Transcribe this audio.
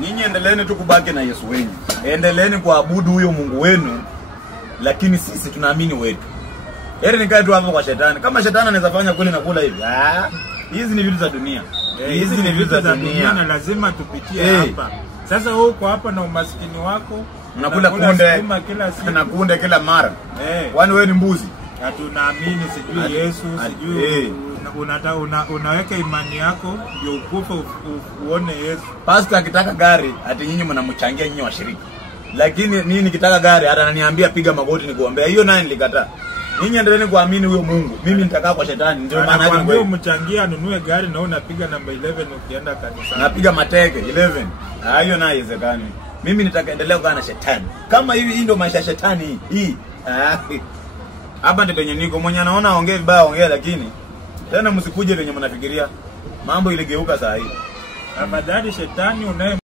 Nyinyi endeleeni tu kubaki na Yesu wenu. Endeleeni kuabudu huyo Mungu wenu, lakini sisi tunaamini wetu. Heri nikae tu hapo kwa shetani. Kama shetani anaweza fanya kweli na kula hivi. Hizi ni vitu za dunia. Hizi ni vitu za dunia na lazima tupitie hapa. Sasa wewe uko hapa na umaskini wako, unakula kunde kila siku na kunde kila mara. Kwani wewe ni mbuzi? Tunaamini sijui Yesu, sijui unaweka imani yako ndio ukufa uone Yesu. Pastor akitaka gari ati nyinyi mnamchangia nyinyi washiriki. Lakini mimi nikitaka gari hata ananiambia piga magoti nikuombea. Hiyo naye nilikataa. Nyinyi endeleeni kuamini huyo Mungu. Mimi nitakaa kwa shetani. Ndio maana yake wewe mchangia anunue gari na unapiga namba 11 ukienda kanisani. Napiga mateke 11. Hiyo naye haiwezekani. Mimi nitakaendelea kukaa na shetani. Kama hivi ndio maisha ya shetani hii. Hapa ndio penye niko. Mwenye anaona aongee vibaya ongea, lakini tena msikuje venye mnafikiria. Mambo iligeuka saa hii. Afadhali shetani unaye